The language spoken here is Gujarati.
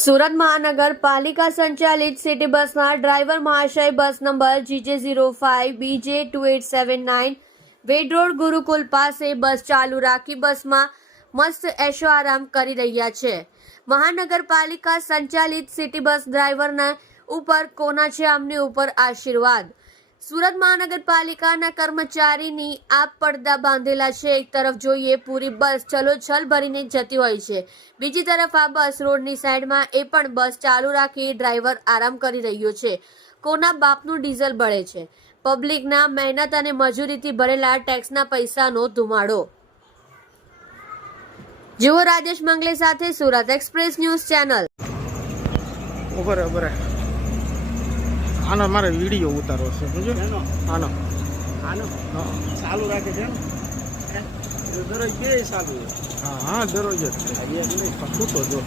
સુરત મહાનગરપાલિકા સંચાલિત સિટી બસના ડ્રાઈવર મહાશય બસ નંબર GJ05BJ2879 વેડ રોડ ગુરુકુલ પાસે બસ ચાલુ રાખી બસમાં મસ્ત એશો આરામ કરી રહ્યા છે। મહાનગરપાલિકા સંચાલિત સિટી બસ ડ્રાઈવરના ઉપર કોના છે આમની ઉપર આશીર્વાદ। સુરત મહાનગરપાલિકાના કર્મચારીની આપ પડદા બાંધેલા છે। એક તરફ જોઈએ પૂરી બસ છલોછલ ભરીને જતી હોય છે, બીજી તરફ આ બસ રોડની સાઈડમાં એ પણ બસ ચાલુ રાખી ડ્રાઈવર આરામ કરી રહ્યો છે। કોના બાપનું ડીઝલ બળે છે? પબ્લિકના મહેનત અને મજૂરીથી ભરેલા ટેક્સના પૈસાનો ધુમાડો। જુઓ રાજેશ મંગલે સાથે સુરત એક્સપ્રેસ ન્યૂઝ ચેનલ। આનો મારે વિડીયો ઉતારવો છે, સમજો? આનો ચાલુ રાખે છે દરરોજ બે ચાલુ। હા દરરોજ જ છે, તું તો જો